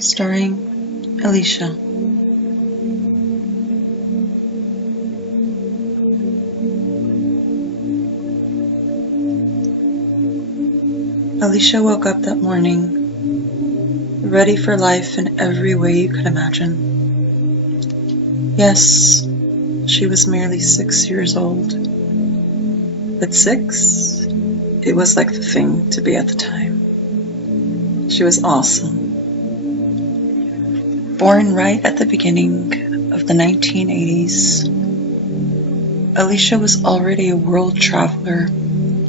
starring Alicia. Alicia woke up that morning, ready for life in every way you could imagine. Yes, she was merely 6 years old. At 6, it was like the thing to be at the time. She was awesome. Born right at the beginning of the 1980s, Alicia was already a world traveler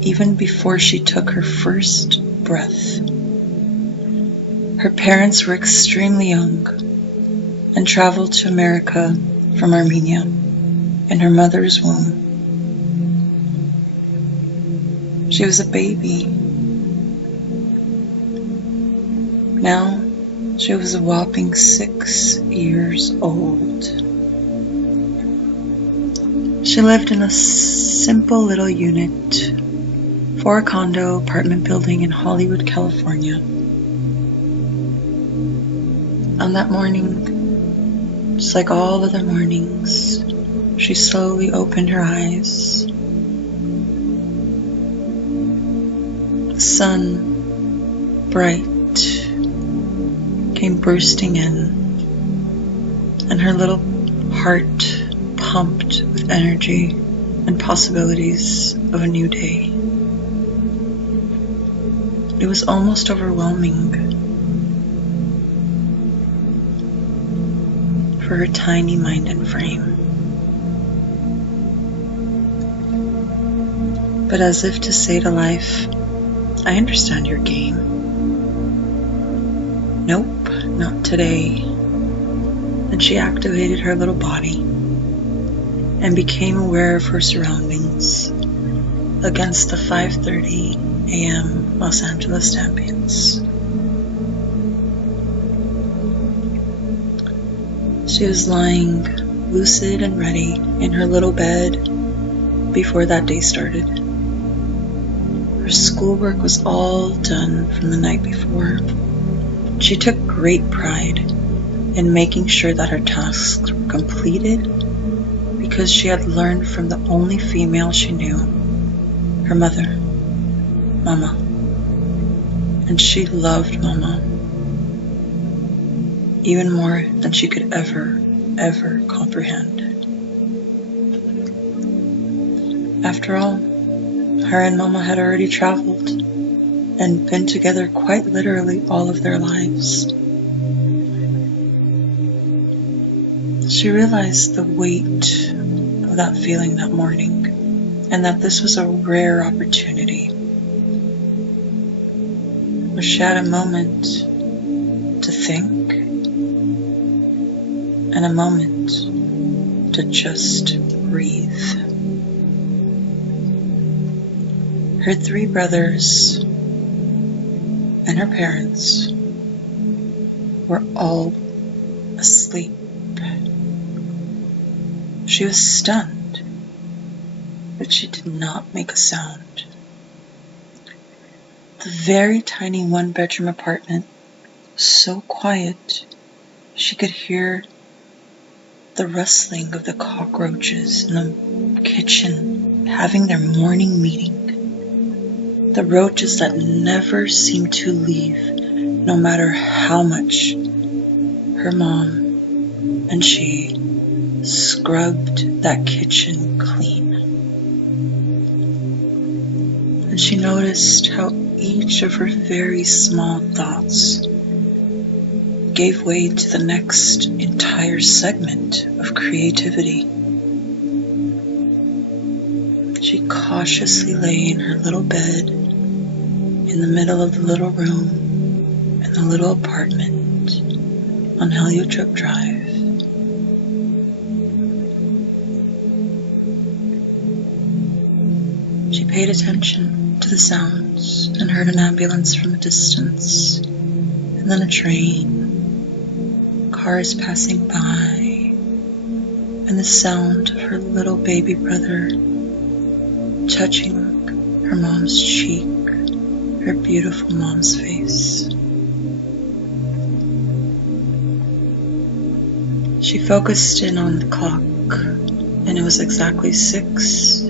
even before she took her first breath. Her parents were extremely young and traveled to America from Armenia in her mother's womb. She was a baby. Now, she was a whopping 6 years old. She lived in a simple little unit, 4-condo apartment building in Hollywood, California. On that morning, just like all other mornings, she slowly opened her eyes. The sun, bright, came bursting in, and her little heart pumped with energy and possibilities of a new day. It was almost overwhelming for her tiny mind and frame. But as if to say to life, I understand your game. Nope, not today. And she activated her little body and became aware of her surroundings against the 5:30 a.m. Los Angeles ambience. She was lying lucid and ready in her little bed before that day started. Her schoolwork was all done from the night before. She took great pride in making sure that her tasks were completed because she had learned from the only female she knew, her mother, Mama. And she loved Mama even more than she could ever comprehend. After all, her and Mama had already traveled and been together quite literally all of their lives. She realized the weight of that feeling that morning, and that this was a rare opportunity, where she had a moment to think and a moment to just breathe. Her 3 brothers and her parents were all asleep. She was stunned, but she did not make a sound. The very tiny 1-bedroom apartment was so quiet she could hear the rustling of the cockroaches in the kitchen having their morning meeting. The roaches that never seemed to leave, no matter how much her mom and she scrubbed that kitchen clean. And she noticed how each of her very small thoughts gave way to the next entire segment of creativity. She cautiously lay in her little bed in the middle of the little room in the little apartment on Heliotrope Drive. She paid attention to the sounds and heard an ambulance from a distance, and then a train, cars passing by, and the sound of her little baby brother touching her mom's cheek, her beautiful mom's face. She focused in on the clock, and it was exactly 6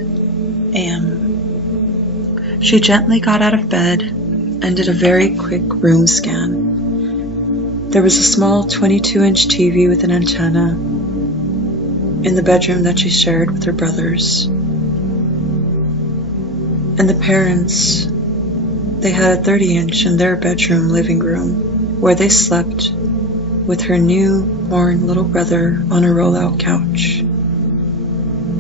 a.m. She gently got out of bed and did a very quick room scan. There was a small 22-inch TV with an antenna in the bedroom that she shared with her brothers. And the parents, they had a 30-inch in their bedroom living room where they slept with her newborn little brother on a roll-out couch.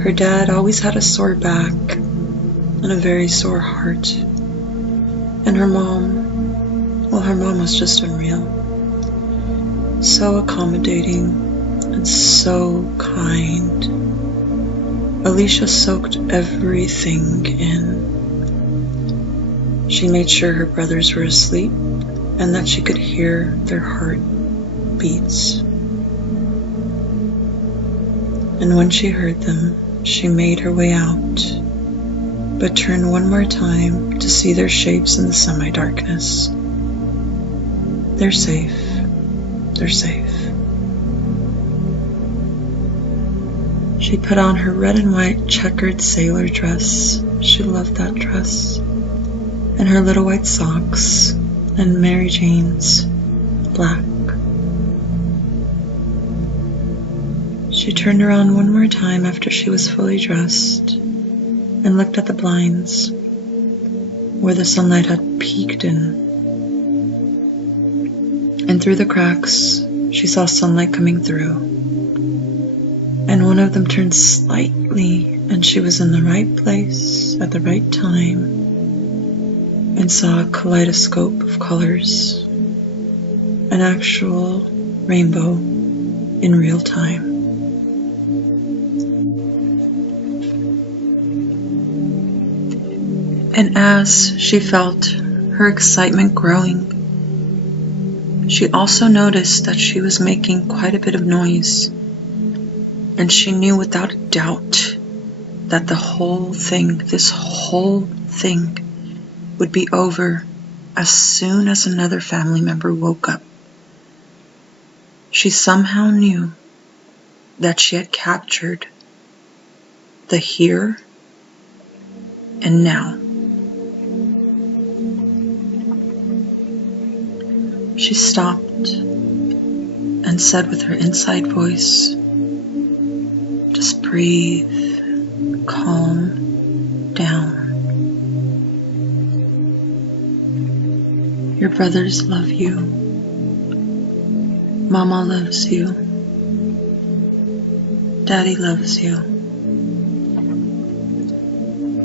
Her dad always had a sore back and a very sore heart. And her mom, well, her mom was just unreal. So accommodating and so kind. Alicia soaked everything in. She made sure her brothers were asleep and that she could hear their heartbeats. And when she heard them, she made her way out, but turned one more time to see their shapes in the semi-darkness. They're safe. They're safe. She put on her red and white checkered sailor dress. She loved that dress. And her little white socks and Mary Jane's black. She turned around one more time after she was fully dressed and looked at the blinds where the sunlight had peeked in. And through the cracks, she saw sunlight coming through. And one of them turned slightly, and she was in the right place at the right time and saw a kaleidoscope of colors, an actual rainbow in real time. And as she felt her excitement growing, she also noticed that she was making quite a bit of noise, and she knew without a doubt that this whole thing would be over as soon as another family member woke up. She somehow knew that she had captured the here and now. She stopped and said with her inside voice, "Just breathe, calm down. Your brothers love you. Mama loves you. Daddy loves you.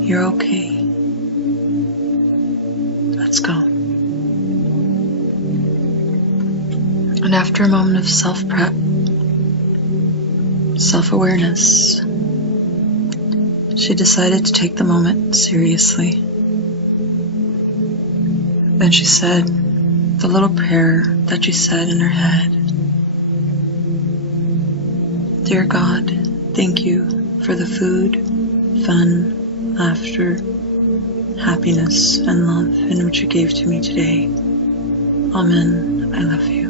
You're okay. Let's go." And after a moment of self-prep, self-awareness, she decided to take the moment seriously. And she said the little prayer that she said in her head. "Dear God, thank you for the food, fun, laughter, happiness, and love in which you gave to me today. Amen. I love you."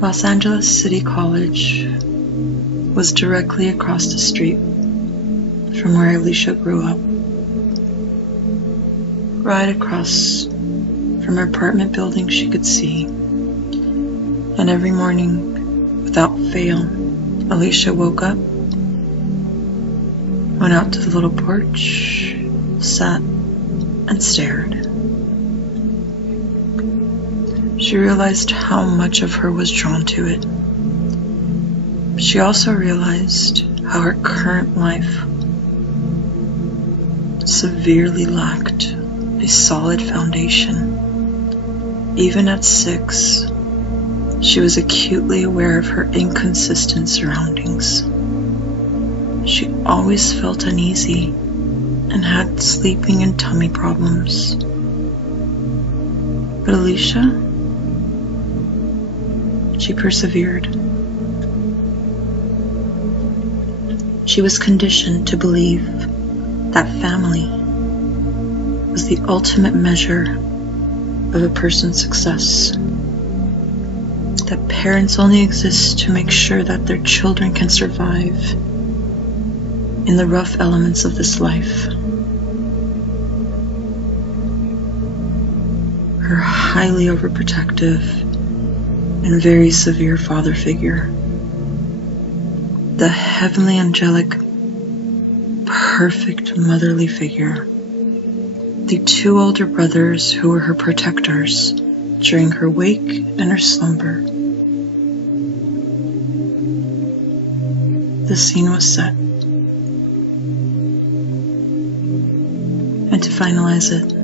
Los Angeles City College was directly across the street from where Alicia grew up. Right across from her apartment building she could see. And every morning, without fail, Alicia woke up, went out to the little porch, sat, and stared. She realized how much of her was drawn to it. She also realized how her current life severely lacked a solid foundation. Even at 6, she was acutely aware of her inconsistent surroundings. She always felt uneasy and had sleeping and tummy problems. But Alicia, she persevered. She was conditioned to believe that family was the ultimate measure of a person's success. That parents only exist to make sure that their children can survive in the rough elements of this life. Her highly overprotective and very severe father figure. The heavenly angelic, perfect motherly figure. The two older brothers who were her protectors during her wake and her slumber. The scene was set. And to finalize it,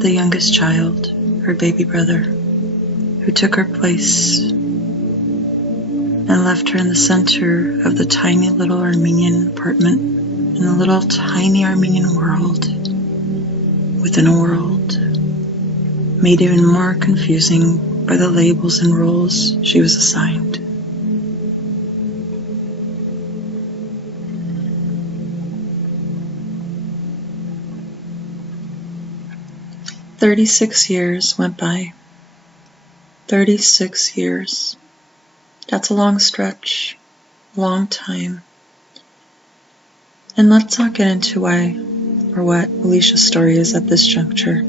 the youngest child, her baby brother, who took her place and left her in the center of the tiny little Armenian apartment in the little tiny Armenian world within a world, made even more confusing by the labels and roles she was assigned. "36 years went by. 36 years. That's a long stretch, long time. And let's not get into why or what Alicia's story is at this juncture,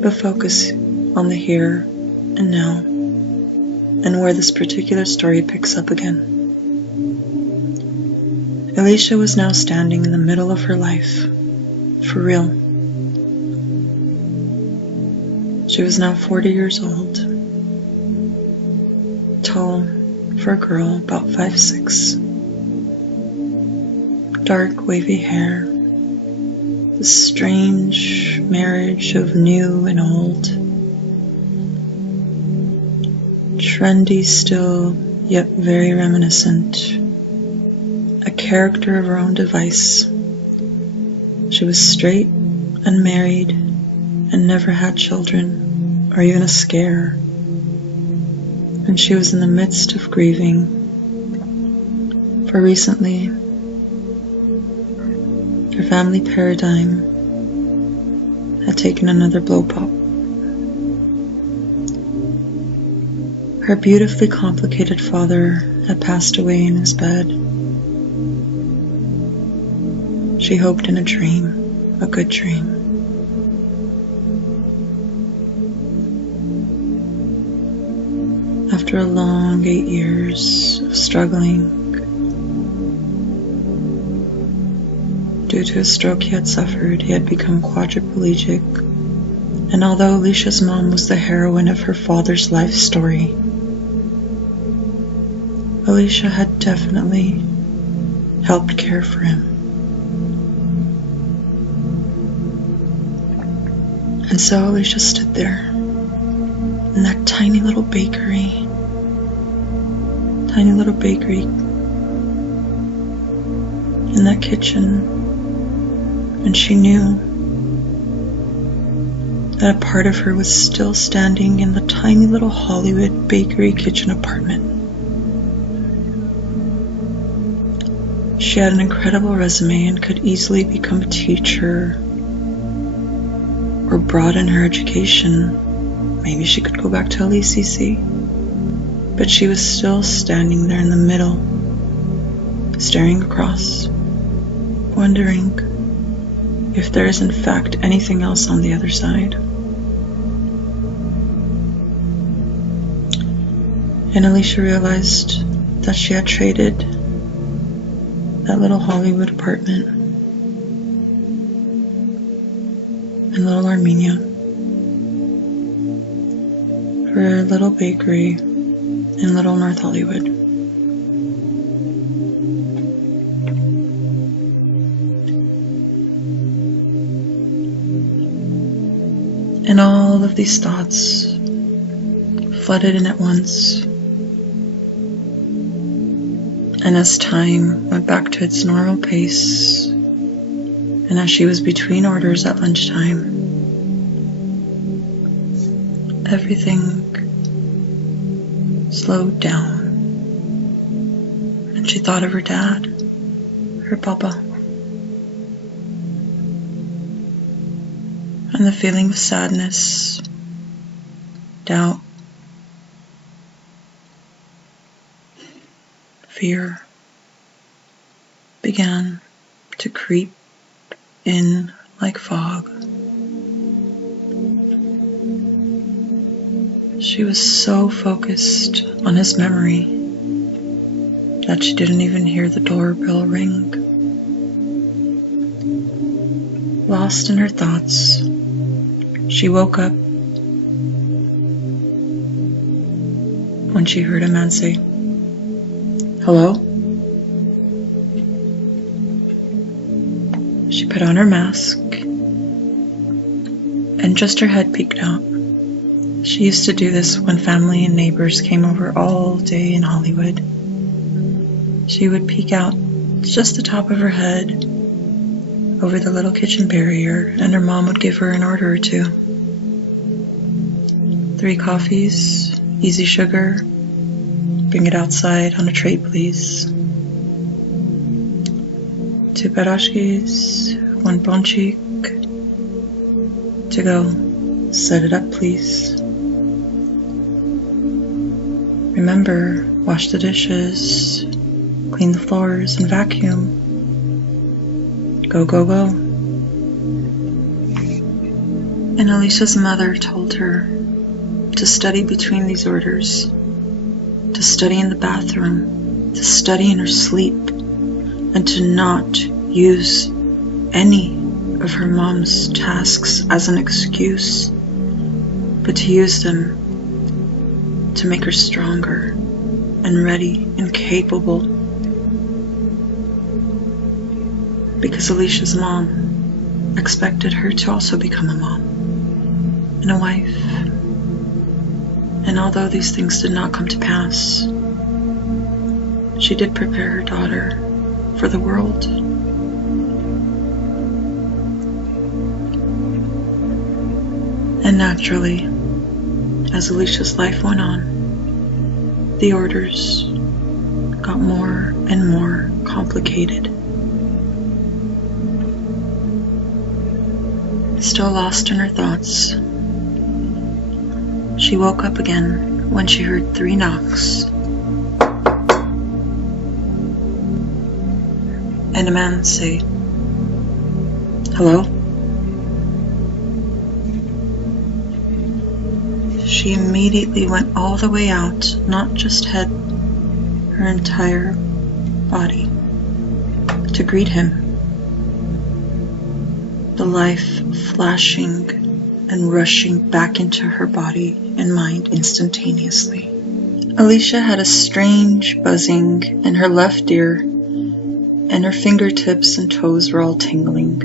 but focus on the here and now, and where this particular story picks up again. Alicia was now standing in the middle of her life, for real. She was now 40 years old, tall for a girl about 5'6", dark wavy hair, this strange marriage of new and old, trendy still, yet very reminiscent, a character of her own device. She was straight, unmarried, and never had children, or even a scare. And she was in the midst of grieving, for recently, her family paradigm had taken another blow pop. Her beautifully complicated father had passed away in his bed. She hoped in a dream, a good dream. After a long 8 years of struggling, due to a stroke he had suffered, he had become quadriplegic, and although Alicia's mom was the heroine of her father's life story, Alicia had definitely helped care for him. And so Alicia stood there in that tiny little bakery, in that kitchen, and she knew that a part of her was still standing in the tiny little Hollywood bakery kitchen apartment. She had an incredible resume and could easily become a teacher or broaden her education. Maybe she could go back to LECC. But she was still standing there in the middle, staring across, wondering if there is in fact anything else on the other side. And Alicia realized that she had traded that little Hollywood apartment in Little Armenia for a little bakery in Little North Hollywood. And all of these thoughts flooded in at once. And as time went back to its normal pace, and as she was between orders at lunchtime, everything slowed down. And she thought of her dad, her papa. And the feeling of sadness, doubt, fear began to creep in like fog. She was so focused on his memory that she didn't even hear the doorbell ring. Lost in her thoughts, she woke up when she heard a man say, "Hello?" She put on her mask and just her head peeked out. She used to do this when family and neighbors came over all day in Hollywood. She would peek out just the top of her head over the little kitchen barrier, and her mom would give her an order or two. 3 coffees, easy sugar, bring it outside on a tray please. 2 pierogies, 1 ponchik, to go, set it up please. Remember, wash the dishes, clean the floors, and vacuum. Go, go, go. And Alicia's mother told her to study between these orders, to study in the bathroom, to study in her sleep, and to not use any of her mom's tasks as an excuse, but to use them to make her stronger and ready and capable. Because Alicia's mom expected her to also become a mom and a wife. And although these things did not come to pass, she did prepare her daughter for the world. And naturally, as Alicia's life went on, the orders got more and more complicated. Still lost in her thoughts, she woke up again when she heard 3 knocks and a man say, "Hello?" She immediately went all the way out, not just head, her entire body, to greet him. The life flashing and rushing back into her body and mind instantaneously. Alicia had a strange buzzing in her left ear, and her fingertips and toes were all tingling.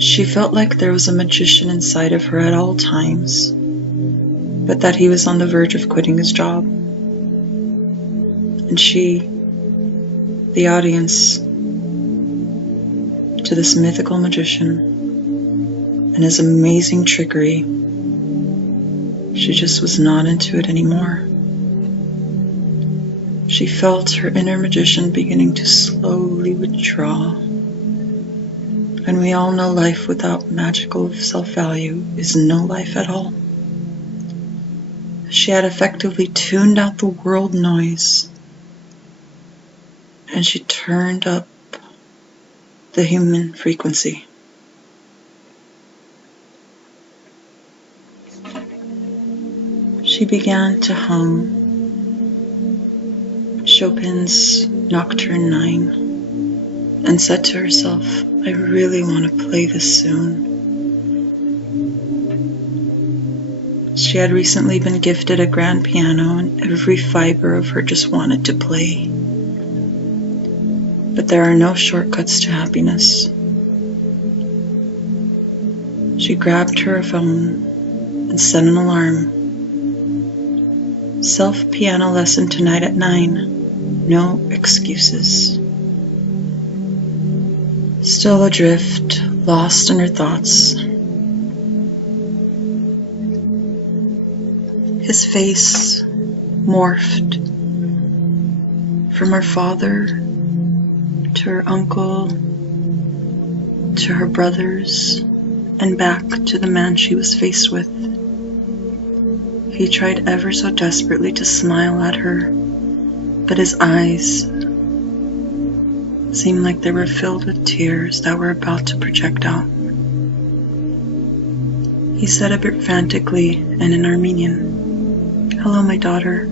She felt like there was a magician inside of her at all times, but that he was on the verge of quitting his job. And she, the audience, to this mythical magician and his amazing trickery, she just was not into it anymore. She felt her inner magician beginning to slowly withdraw. And we all know life without magical self-value is no life at all. She had effectively tuned out the world noise, and she turned up the human frequency. She began to hum Chopin's Nocturne 9 and said to herself, "I really want to play this soon." She had recently been gifted a grand piano, and every fiber of her just wanted to play. But there are no shortcuts to happiness. She grabbed her phone and set an alarm. Self-piano lesson tonight at 9. No excuses. Still adrift, lost in her thoughts. His face morphed from her father to her uncle to her brothers and back to the man she was faced with. He tried ever so desperately to smile at her, but his eyes seemed like they were filled with tears that were about to project out. He said a bit frantically and in Armenian, "Hello, my daughter.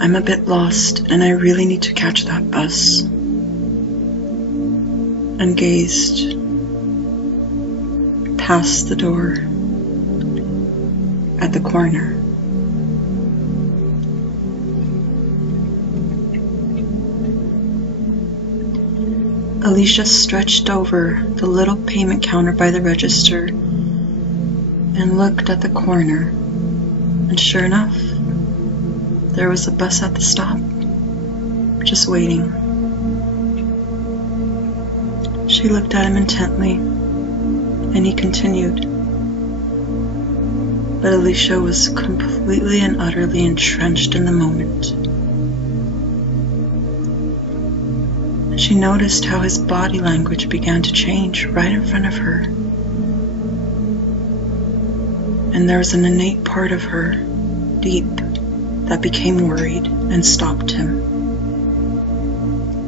I'm a bit lost and I really need to catch that bus," and gazed past the door at the corner. Alicia stretched over the little payment counter by the register and looked at the corner, and sure enough, there was a bus at the stop, just waiting. She looked at him intently, and he continued. But Alicia was completely and utterly entrenched in the moment. She noticed how his body language began to change right in front of her. And there was an innate part of her, deep, that became worried and stopped him.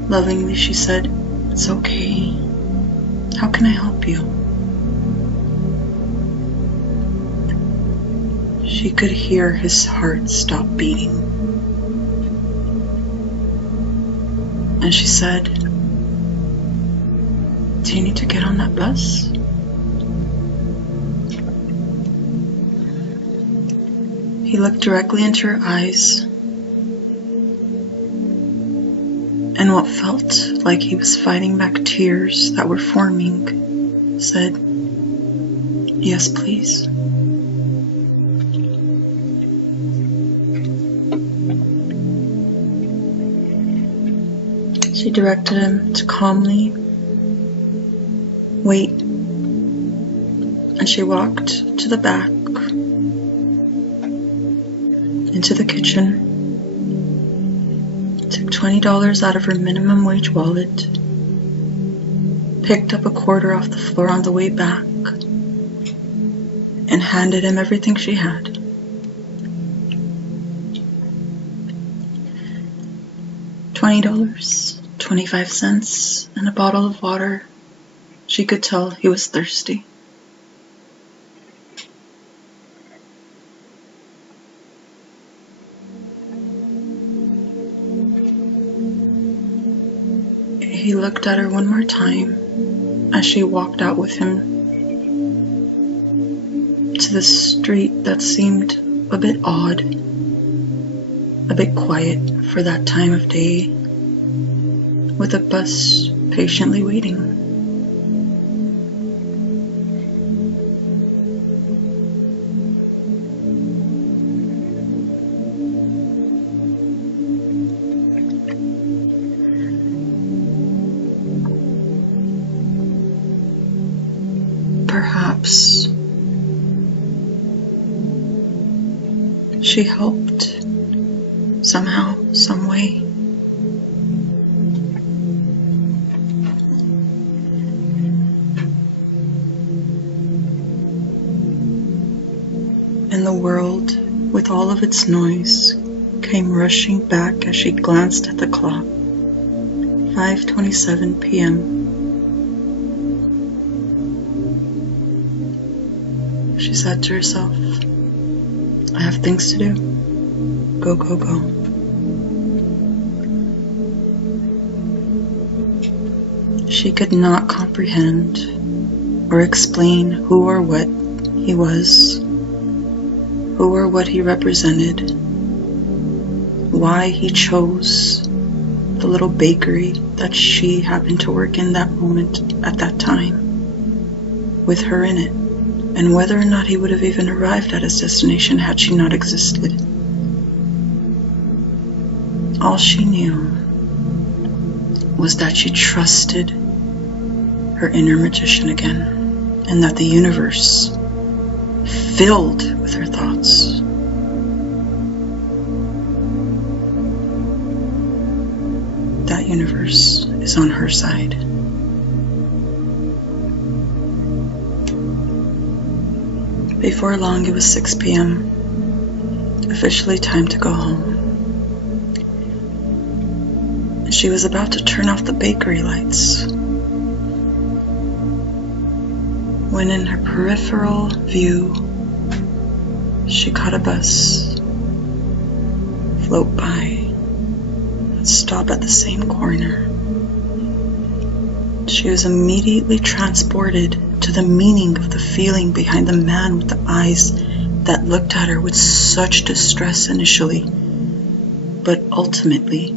Lovingly, she said, "It's okay. How can I help you?" She could hear his heart stop beating. And she said, "Do you need to get on that bus?" He looked directly into her eyes, and what felt like he was fighting back tears that were forming, said, "Yes, please." She directed him to calmly wait, and she walked to the back, into the kitchen, took $20 out of her minimum wage wallet, picked up a quarter off the floor on the way back, and handed him everything she had. $20, 25 cents, and a bottle of water. She could tell he was thirsty. He looked at her one more time as she walked out with him to the street that seemed a bit odd, a bit quiet for that time of day, with a bus patiently waiting. Perhaps she helped somehow, some way. And the world, with all of its noise, came rushing back as she glanced at the clock. 5:27 p.m. She said to herself, "I have things to do. Go, go, go." She could not comprehend or explain who or what he was, who or what he represented, why he chose the little bakery that she happened to work in that moment at that time, with her in it, and whether or not he would have even arrived at his destination had she not existed. All she knew was that she trusted her inner magician again, and that the universe, filled with her thoughts, that universe is on her side. Before long, it was 6 p.m. Officially time to go home. She was about to turn off the bakery lights when in her peripheral view, she caught a bus float by and stop at the same corner. She was immediately transported to the meaning of the feeling behind the man with the eyes that looked at her with such distress initially, but ultimately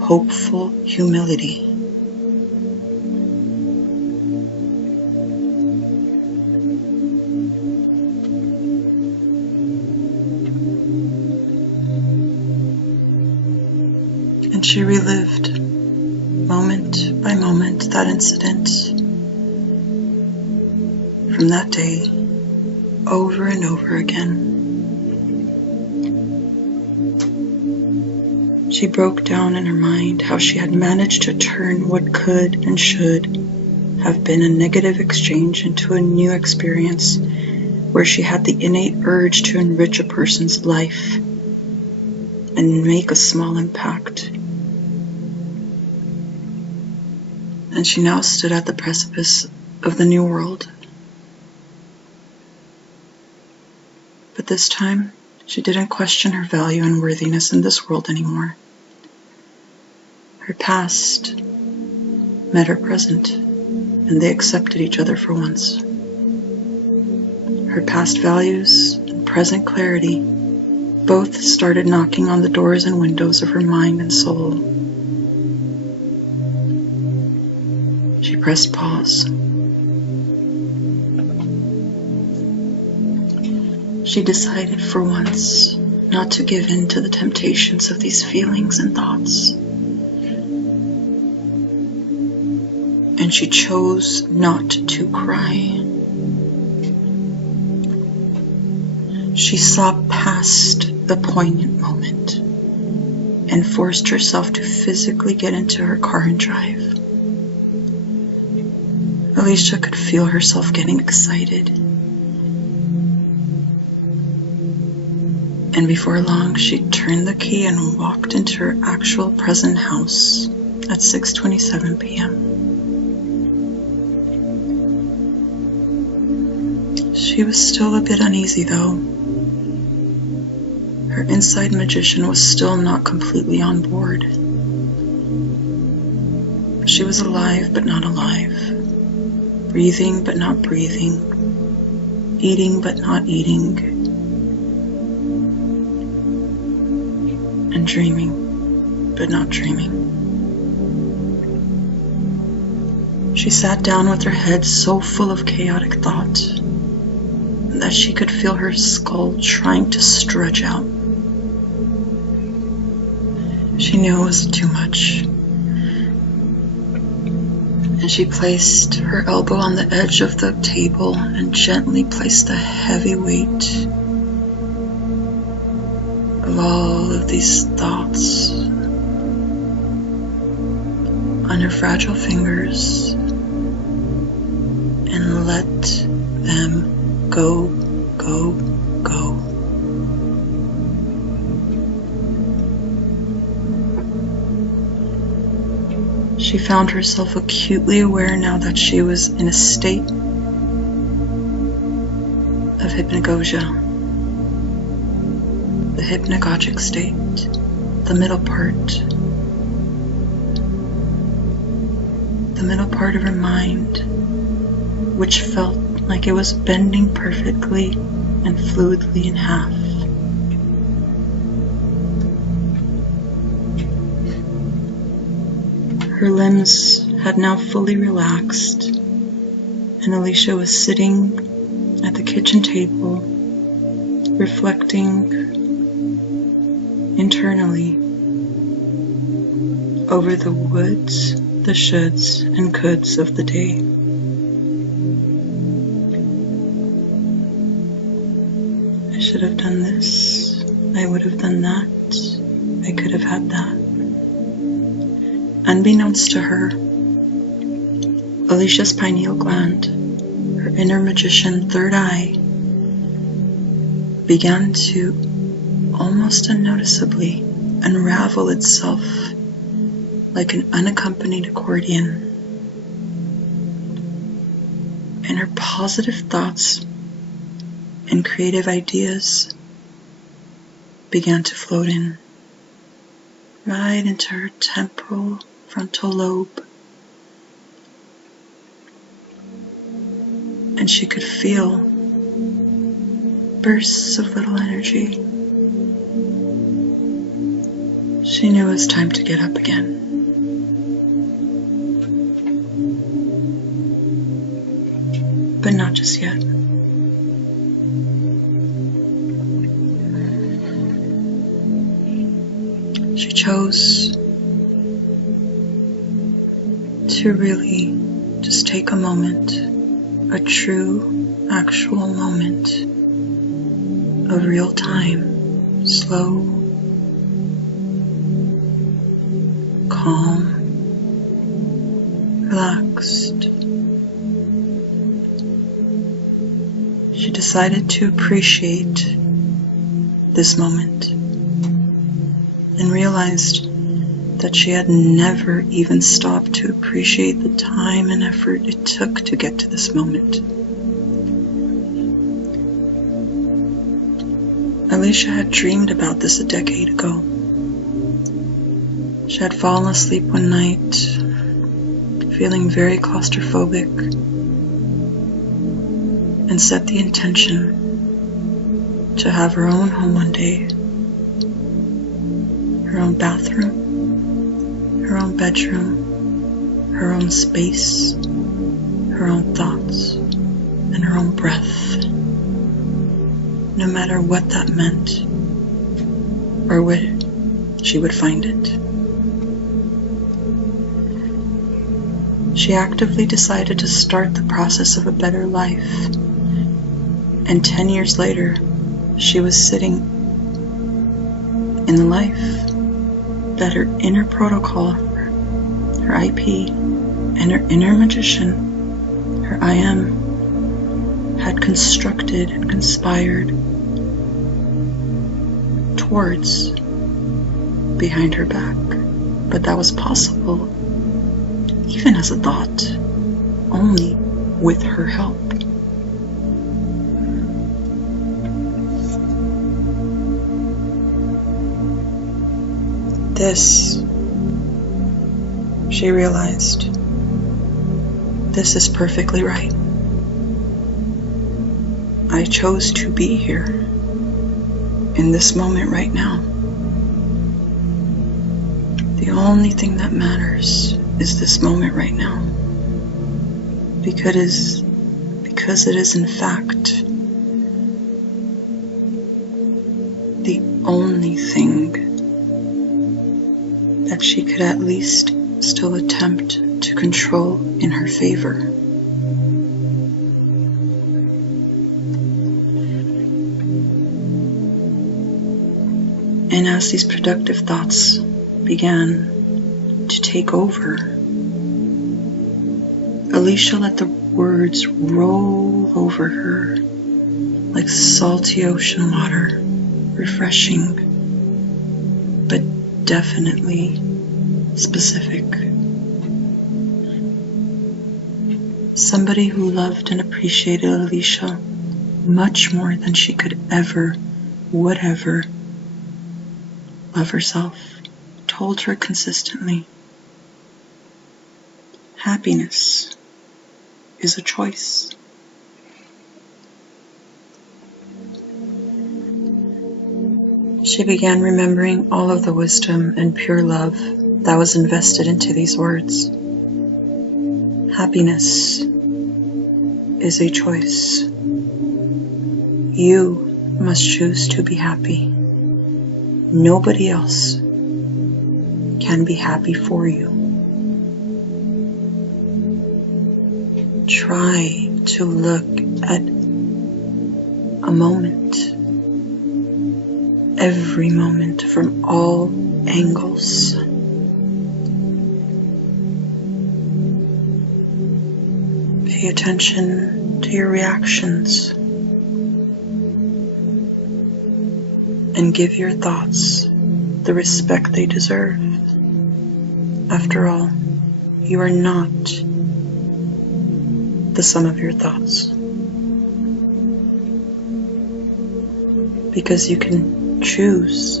hopeful humility. And she relived, moment by moment, that incident from that day over and over again. She broke down in her mind how she had managed to turn what could and should have been a negative exchange into a new experience where she had the innate urge to enrich a person's life and make a small impact. And she now stood at the precipice of the new world. But this time, she didn't question her value and worthiness in this world anymore. Her past met her present, and they accepted each other for once. Her past values and present clarity both started knocking on the doors and windows of her mind and soul. She pressed pause. She decided for once not to give in to the temptations of these feelings and thoughts. And she chose not to cry. She saw past the poignant moment and forced herself to physically get into her car and drive. Alicia could feel herself getting excited. And before long, she turned the key and walked into her actual present house at 6:27 p.m. She was still a bit uneasy though. Her inside magician was still not completely on board. She was alive but not alive, breathing but not breathing, eating but not eating, and dreaming but not dreaming. She sat down with her head so full of chaotic thought that she could feel her skull trying to stretch out. She knew it was too much, and she placed her elbow on the edge of the table and gently placed the heavy weight of all of these thoughts on her fragile fingers and let them go, go, go. She found herself acutely aware now that she was in a state of hypnagogia. The hypnagogic state, the middle part of her mind, which felt like it was bending perfectly and fluidly in half. Her limbs had now fully relaxed, and Alicia was sitting at the kitchen table, reflecting internally over the woulds, the shoulds, and coulds of the day. I should have done this. I would have done that. I could have had that. Unbeknownst to her, Alicia's pineal gland, her inner magician third eye, began to almost unnoticeably unravel itself like an unaccompanied accordion, and her positive thoughts and creative ideas began to float in right into her temporal frontal lobe, and she could feel bursts of little energy. She knew it was time to get up again. But not just yet. She chose to really just take a moment, a true, actual moment of real time, slow, calm, relaxed. She decided to appreciate this moment and realized that she had never even stopped to appreciate the time and effort it took to get to this moment. Alicia had dreamed about this a decade ago. She had fallen asleep one night, feeling very claustrophobic, and set the intention to have her own home one day, her own bathroom, her own bedroom, her own space, her own thoughts, and her own breath, no matter what that meant or where she would find it. She actively decided to start the process of a better life, and 10 years later, she was sitting in the life that her inner protocol, her IP, and her inner magician, her I am, had constructed and conspired towards behind her back. But that was possible, even as a thought, only with her help. This, she realized, this is perfectly right. I chose to be here in this moment right now. The only thing that matters is this moment right now. Because it is in fact the only thing that she could at least still attempt to control in her favor. And as these productive thoughts began to take over, Alicia let the words roll over her like salty ocean water, refreshing, but definitely specific. Somebody who loved and appreciated Alicia much more than she could ever, would ever love herself, told her consistently, happiness is a choice. She began remembering all of the wisdom and pure love that was invested into these words. Happiness is a choice. You must choose to be happy. Nobody else can be happy for you. Try to look at a moment, every moment from all angles. Pay attention to your reactions. and give your thoughts the respect they deserve. After all, you are not the sum of your thoughts. Because you can choose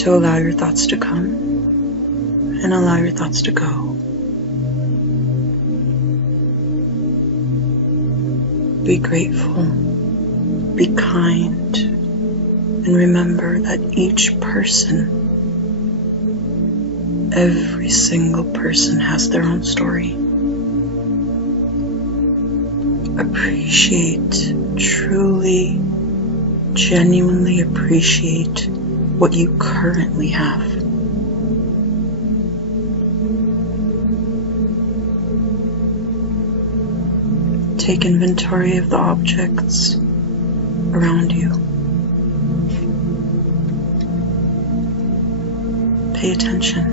to allow your thoughts to come and allow your thoughts to go. Be grateful, be kind, and remember that each person, every single person has their own story. Appreciate, truly, genuinely appreciate what you currently have. Take inventory of the objects around you. Pay attention.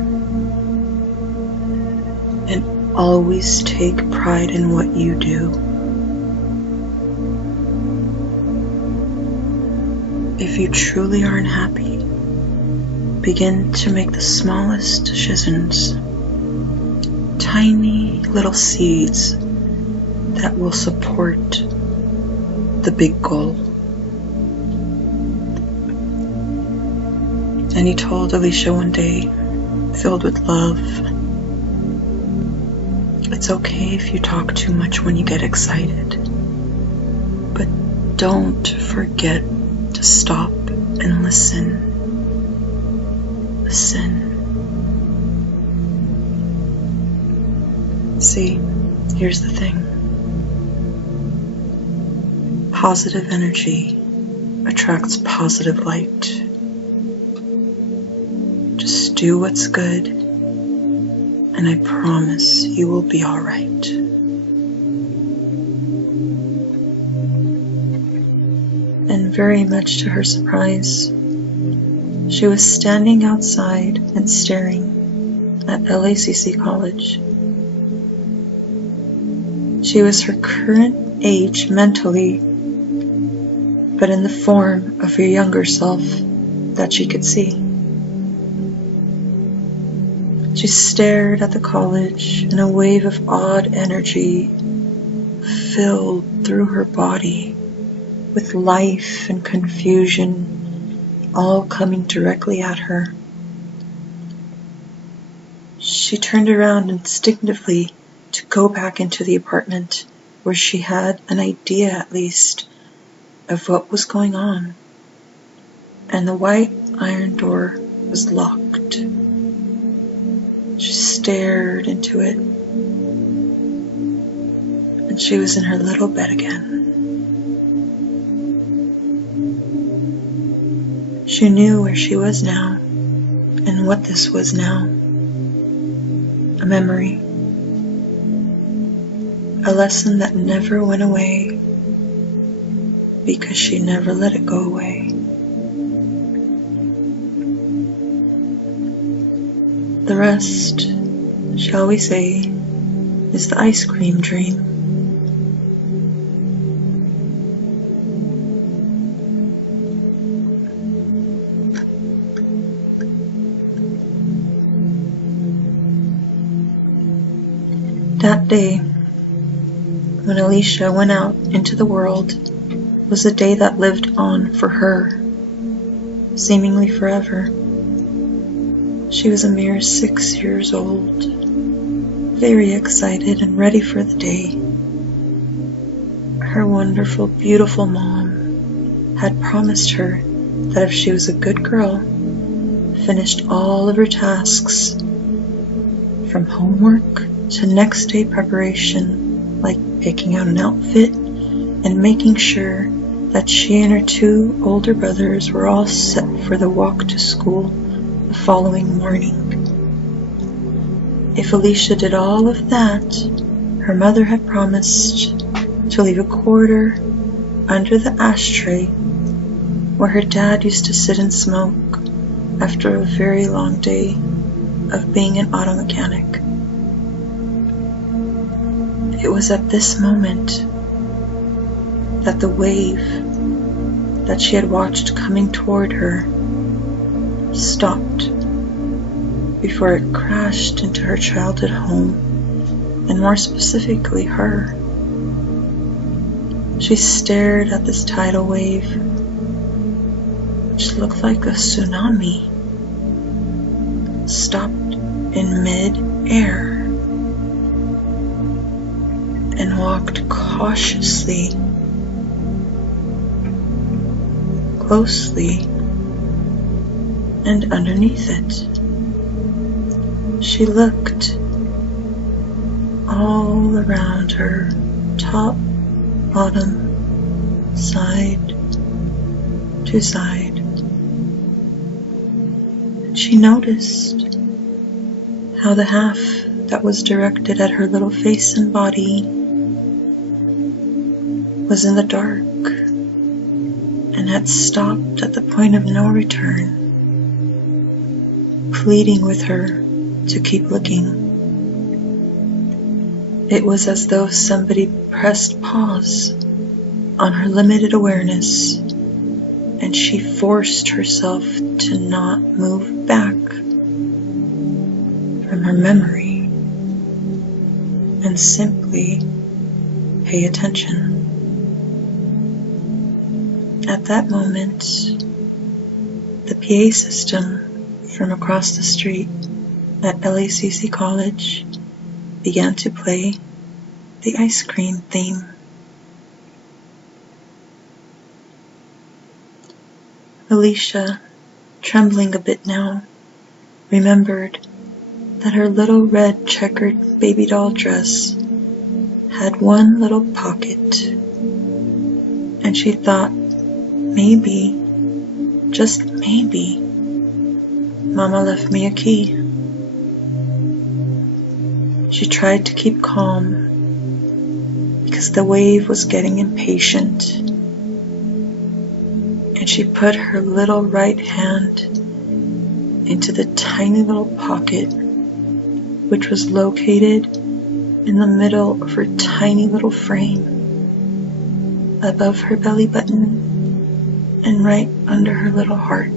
And always take pride in what you do. If you truly are unhappy, begin to make the smallest decisions, tiny little seeds that will support the big goal. And he told Alicia one day, filled with love, it's okay if you talk too much when you get excited, but don't forget to stop and listen. Listen. See, here's the thing. Positive energy attracts positive light. Just do what's good, and I promise you will be all right. And very much to her surprise, she was standing outside and staring at LACC College. She was her current age mentally, but in the form of her younger self that she could see. She stared at the college, and a wave of odd energy filled through her body with life and confusion, all coming directly at her. She turned around instinctively to go back into the apartment, where she had an idea at least of what was going on, and the white iron door was locked. She stared into it, and she was in her little bed again. She knew where she was now, and what this was now. A memory. A lesson that never went away, because she never let it go away. The rest, shall we say, is the ice cream dream. That day, when Alicia went out into the world, was a day that lived on for her, seemingly forever. She was a mere 6 years old, very excited and ready for the day. Her wonderful, beautiful mom had promised her that if she was a good girl, finished all of her tasks, from homework to next day preparation, like picking out an outfit and making sure that she and her 2 older brothers were all set for the walk to school the following morning. If Alicia did all of that, her mother had promised to leave a quarter under the ashtray where her dad used to sit and smoke after a very long day of being an auto mechanic. It was at this moment that the wave that she had watched coming toward her stopped before it crashed into her childhood home, and more specifically her. She stared at this tidal wave, which looked like a tsunami, stopped in mid-air and walked cautiously, closely, and underneath it. She looked all around her, top, bottom, side to side. And she noticed how the half that was directed at her little face and body was in the dark and had stopped at the point of no return, pleading with her to keep looking. It was as though somebody pressed pause on her limited awareness, and she forced herself to not move back from her memory and simply pay attention. At that moment, the PA system from across the street at LACC College began to play the ice cream theme. Alicia, trembling a bit now, remembered that her little red checkered baby doll dress had one little pocket, and she thought maybe, just maybe, Mama left me a key. She tried to keep calm because the wave was getting impatient, and she put her little right hand into the tiny little pocket which was located in the middle of her tiny little frame, above her belly button and right under her little heart.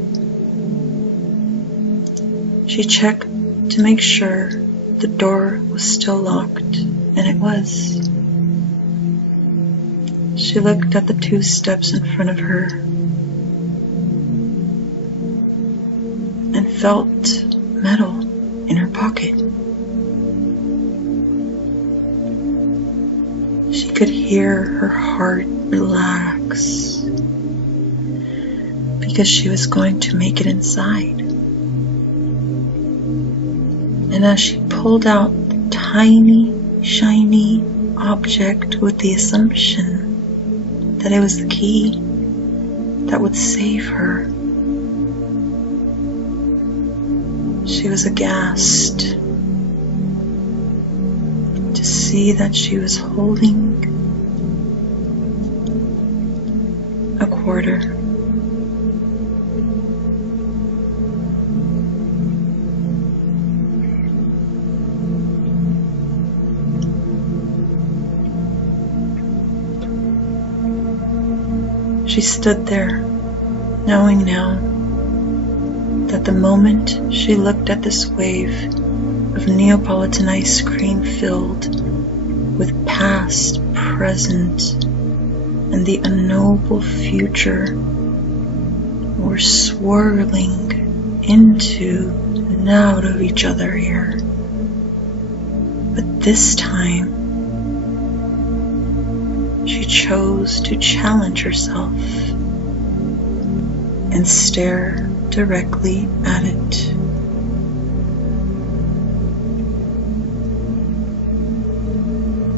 She checked to make sure the door was still locked, and it was. She looked at the 2 steps in front of her and felt metal in her pocket. She could hear her heart relax because she was going to make it inside. And as she pulled out the tiny, shiny object with the assumption that it was the key that would save her, she was aghast to see that she was holding a quarter. She stood there, knowing now that the moment she looked at this wave of Neapolitan ice cream filled with past, present, and the unknowable future were swirling into and out of each other here. But this time, she chose to challenge herself and stare directly at it.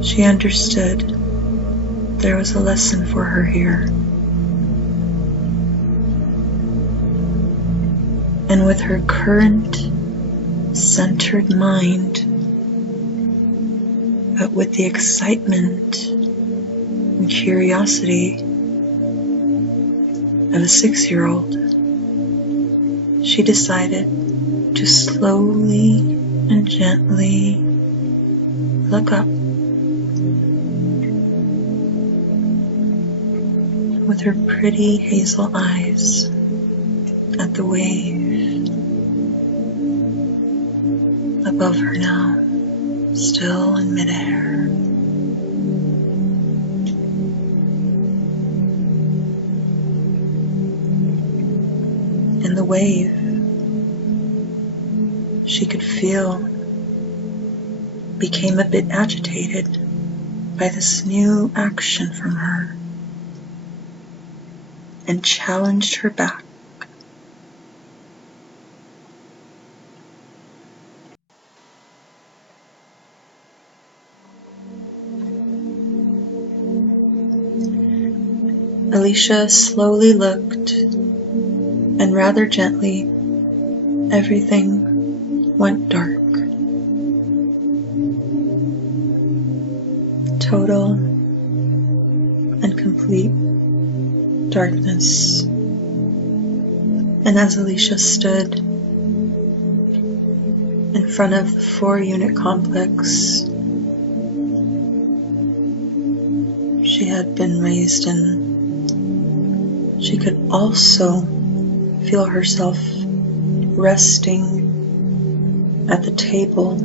She understood there was a lesson for her here. And with her current centered mind, but with the excitement and curiosity of a 6-year-old, she decided to slowly and gently look up. with her pretty hazel eyes at the wave above her now, still in midair. And the wave, she could feel, became a bit agitated by this new action from her and challenged her back. Alicia slowly looked, and rather gently, everything went dark. Total and complete darkness. And as Alicia stood in front of the 4-unit complex she had been raised in, she could also feel herself resting at the table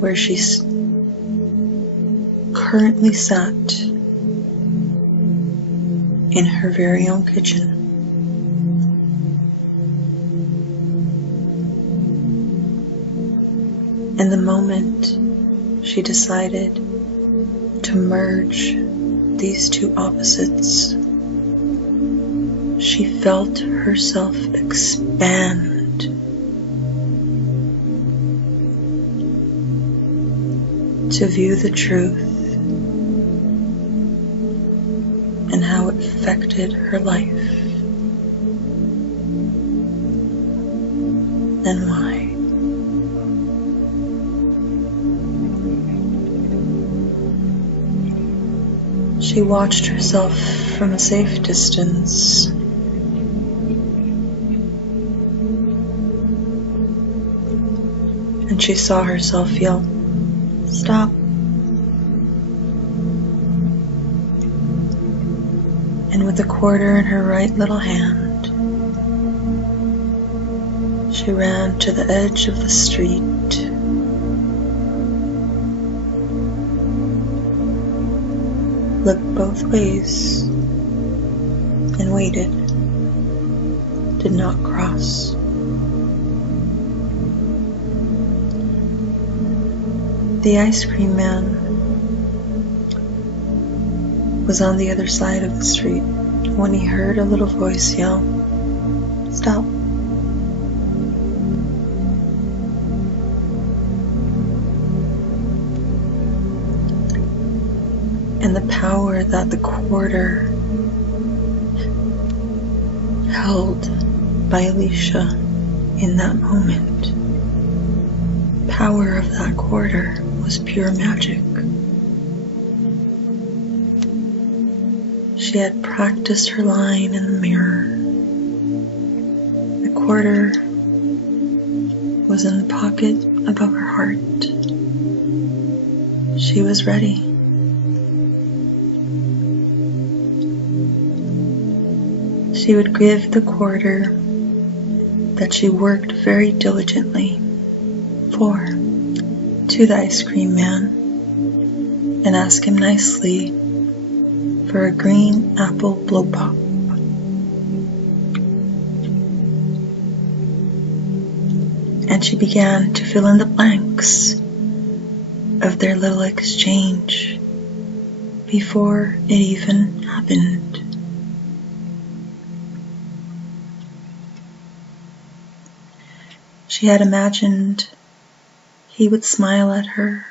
where she currently sat in her very own kitchen. And the moment she decided to merge these two opposites, she felt herself expand to view the truth and how it affected her life and why. She watched herself from a safe distance, and she saw herself yell, "Stop." And with a quarter in her right little hand, she ran to the edge of the street, looked both ways, and waited, did not cross. The ice cream man was on the other side of the street when he heard a little voice yell, "Stop." And the power that the quarter held by Alicia in that moment, the power of that quarter was pure magic. She had practiced her line in the mirror. The quarter was in the pocket above her heart. She was ready. She would give the quarter that she worked very diligently for to the ice cream man and ask him nicely for a green apple blow pop. And she began to fill in the blanks of their little exchange before it even happened. She had imagined he would smile at her,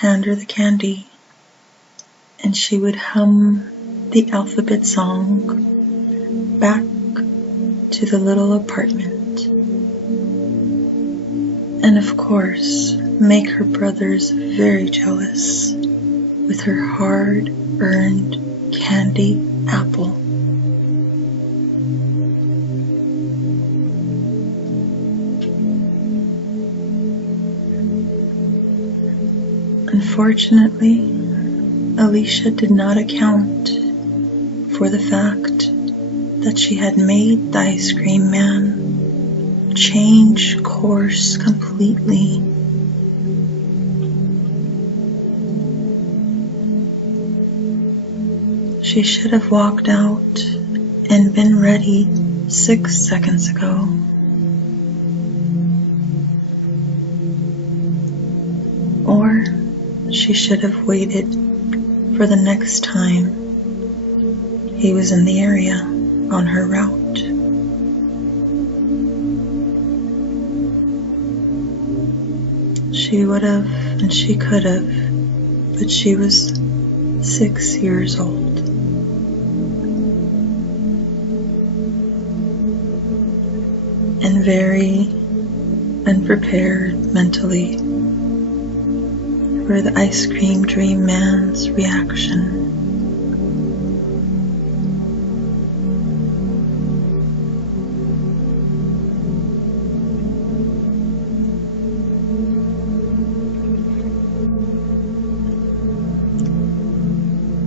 hand her the candy, and she would hum the alphabet song back to the little apartment. And of course, make her brothers very jealous with her hard-earned candy apple. Unfortunately, Alicia did not account for the fact that she had made the ice cream man change course completely. She should have walked out and been ready 6 seconds ago. Or she should have waited for the next time he was in the area on her route. She would have and she could have, but she was 6 years old. And very unprepared mentally for the ice cream dream man's reaction.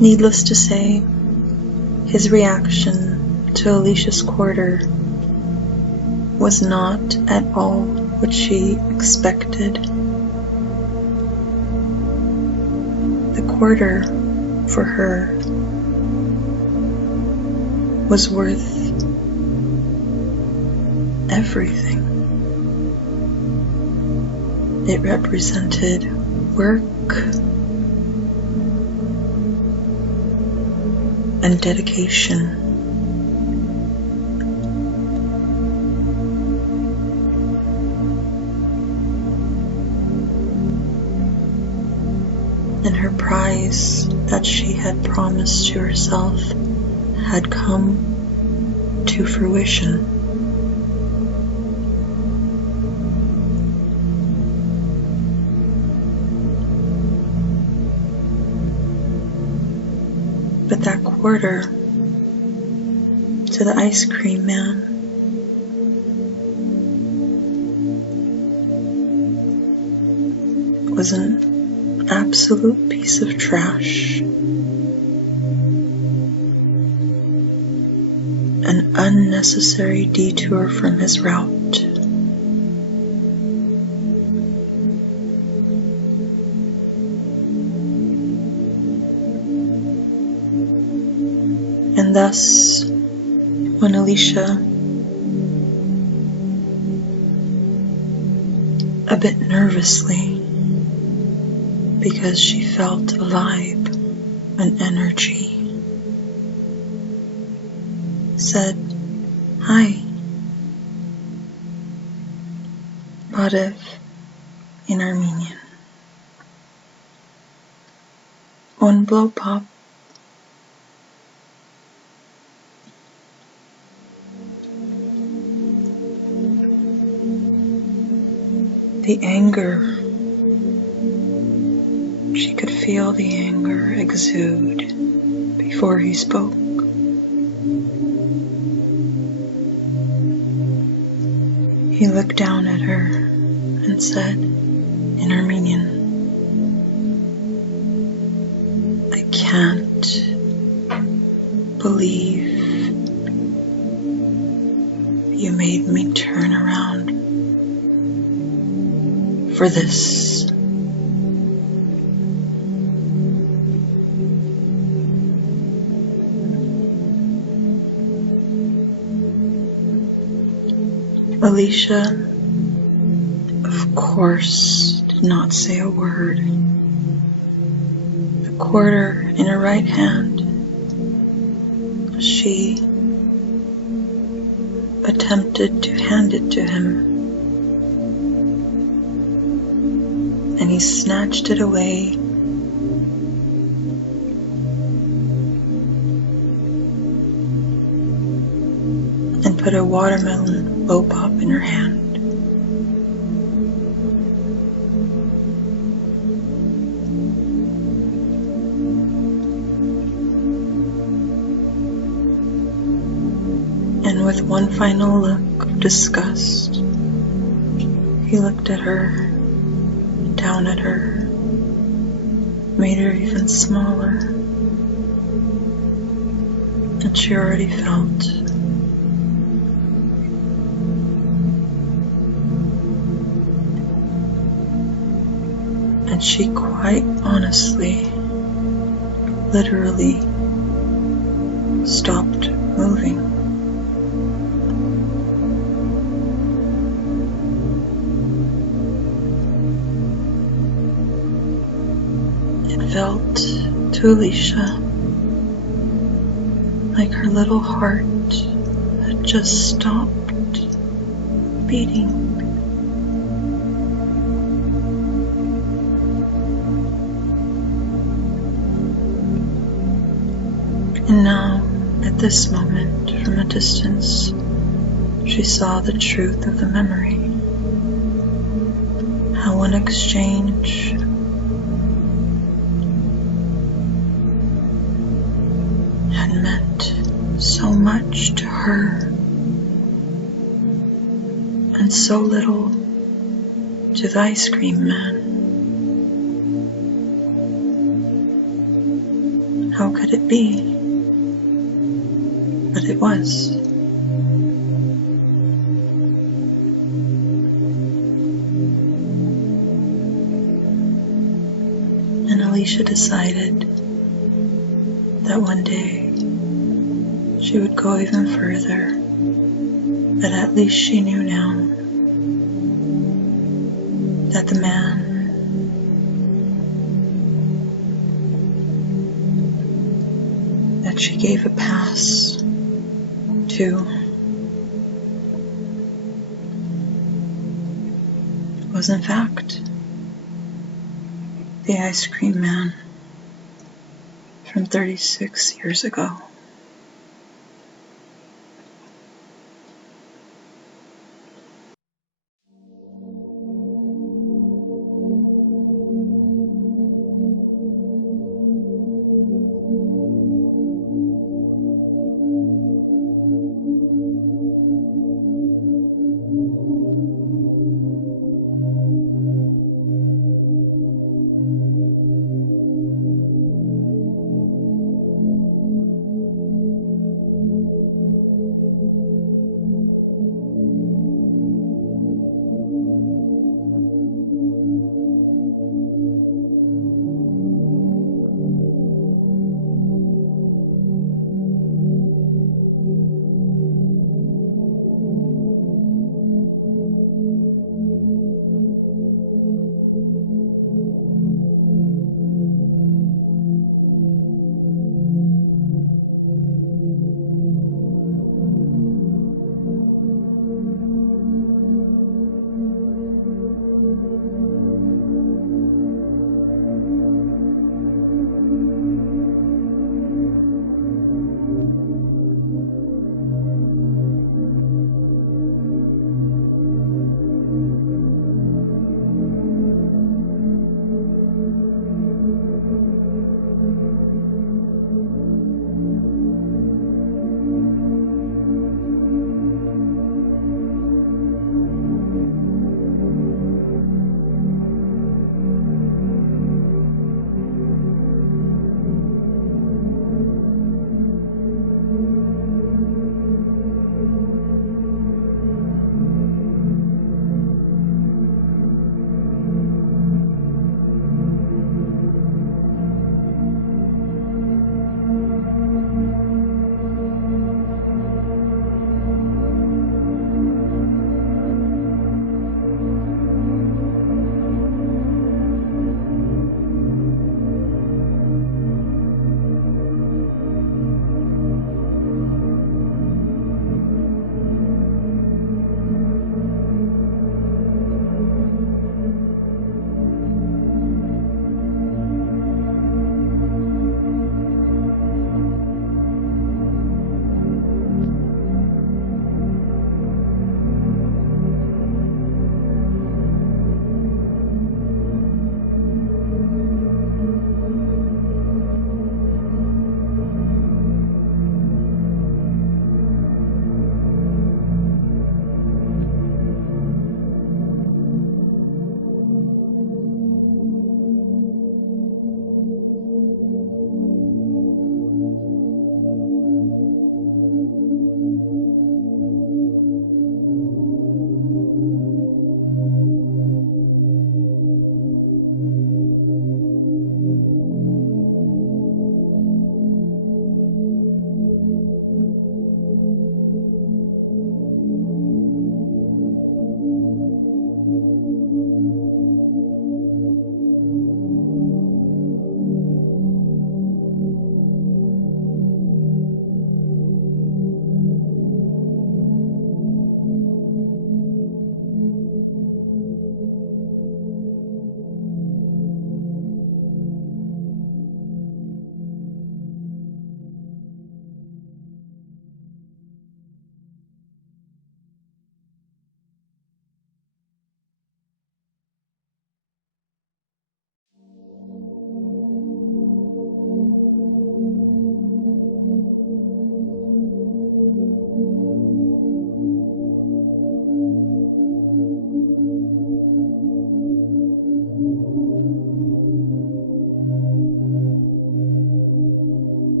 Needless to say, his reaction to Alicia's quarter was not at all what she expected. The quarter, for her, was worth everything. It represented work and dedication. And her prize that she had promised to herself had come to fruition. But that quarter to the ice cream man was an absolute piece of trash, an unnecessary detour from his route. And thus, when Alicia, a bit nervously, because she felt a vibe, an energy, said, "Hi, Barev," in Armenian. On blow pop. The anger, she could feel the anger exude before he spoke. He looked down at her and said in Armenian, "I can't believe you made me turn around for this." Alicia, of course, did not say a word. The quarter in her right hand, she attempted to hand it to him, and he snatched it away and put a watermelon low pop in her hand. And with one final look of disgust, he looked at her, down at her, made her even smaller, And she already felt and she quite honestly, literally stopped moving. It felt to Alicia like her little heart had just stopped beating. And now, at this moment, from a distance, she saw the truth of the memory. How one exchange had meant so much to her and so little to the ice cream man. How could it be? But it was. And Alicia decided that one day she would go even further, that at least she knew now that the man that she gave a pass to was in fact the ice cream man from 36 years ago.